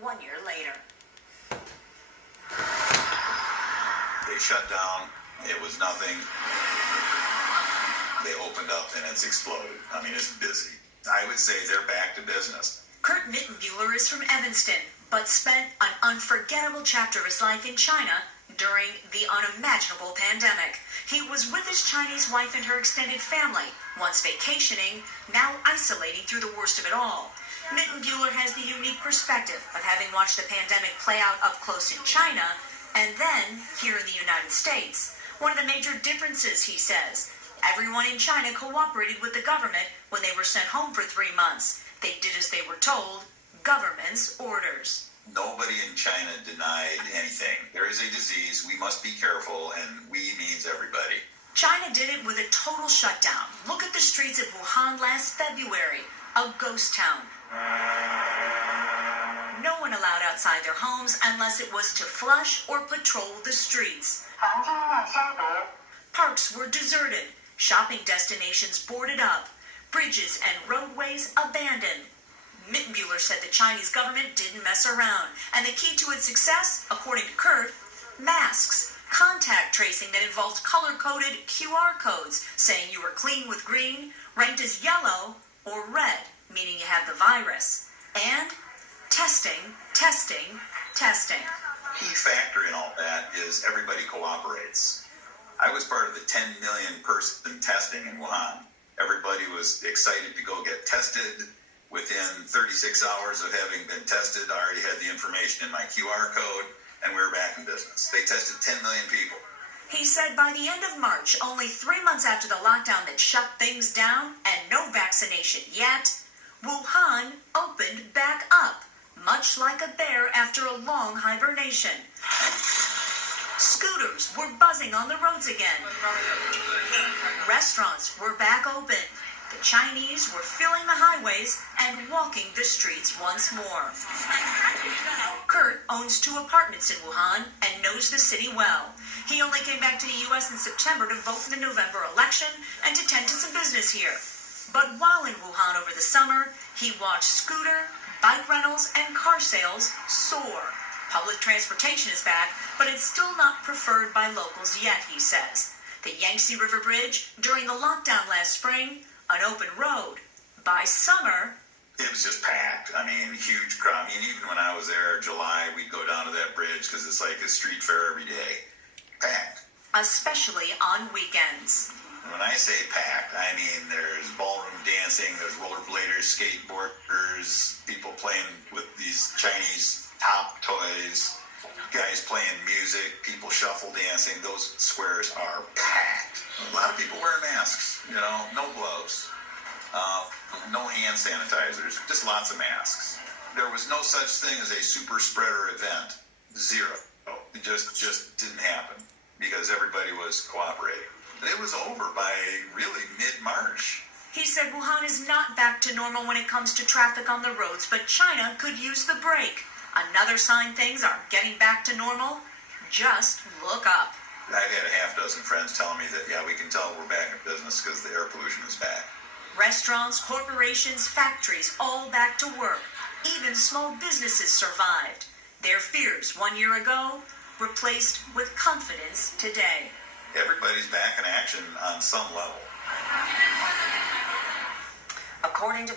1 year later. They shut down. It was nothing. They opened up and it's exploded. I mean, it's busy. I would say they're back to business. Kurt Mittenbuehler is from Evanston, but spent an unforgettable chapter of his life in China during the unimaginable pandemic. He was with his Chinese wife and her extended family, once vacationing, now isolating through the worst of it all. Mittenbuehler has the unique perspective of having watched the pandemic play out up close in China and then here in the United States. One of the major differences, he says, everyone in China cooperated with the government when they were sent home for 3 months. They did as they were told, government's orders. Nobody in China denied anything. There is a disease. We must be careful, and we means everybody. China did it with a total shutdown. Look at the streets of Wuhan last February, a ghost town. No one allowed outside their homes unless it was to flush or patrol the streets. Parks were deserted, shopping destinations boarded up, bridges and roadways abandoned. Mittenbuehler said the Chinese government didn't mess around, and the key to its success, according to Kurt, masks, contact tracing that involved color-coded QR codes saying you were clean with green, ranked as yellow, or red, meaning you have the virus, and testing. Key factor in all that is everybody cooperates. I was part of the 10 million person testing in Wuhan. Everybody was excited to go get tested. Within 36 hours of having been tested, I already had the information in my QR code, and we were back in business. They tested 10 million people. He said by the end of March, only 3 months after the lockdown that shut things down and no vaccination yet, Wuhan opened back up, much like a bear after a long hibernation. Scooters were buzzing on the roads again. Restaurants were back open. The Chinese were filling the highways and walking the streets once more. Kurt owns 2 apartments in Wuhan and knows the city well. He only came back to the U.S. in September to vote in the November election and to tend to some business here. But while in Wuhan over the summer, he watched scooter, bike rentals, and car sales soar. Public transportation is back, but it's still not preferred by locals yet, he says. The Yangtze River Bridge, during the lockdown last spring, an open road. By summer, it was just packed. I mean, huge crowd. I mean, even when I was there in July, we'd go down to that bridge because it's like a street fair every day. Packed. Especially on weekends. When I say packed, I mean there's ballroom dancing, there's rollerbladers, skateboarders, people playing with these Chinese top toys, guys playing music, people shuffle dancing. Those squares are packed. A lot of people wearing masks, no gloves, no hand sanitizers, just lots of masks. There was no such thing as a super spreader event. Zero. It just didn't happen because everybody was cooperating. It was over by really mid-March. He said Wuhan is not back to normal when it comes to traffic on the roads, but China could use the break. Another sign things are getting back to normal? Just look up. I've had a half dozen friends telling me that, yeah, we can tell we're back in business because the air pollution is back. Restaurants, corporations, factories, all back to work. Even small businesses survived. Their fears 1 year ago replaced with confidence today. Everybody's back in action on some level. According to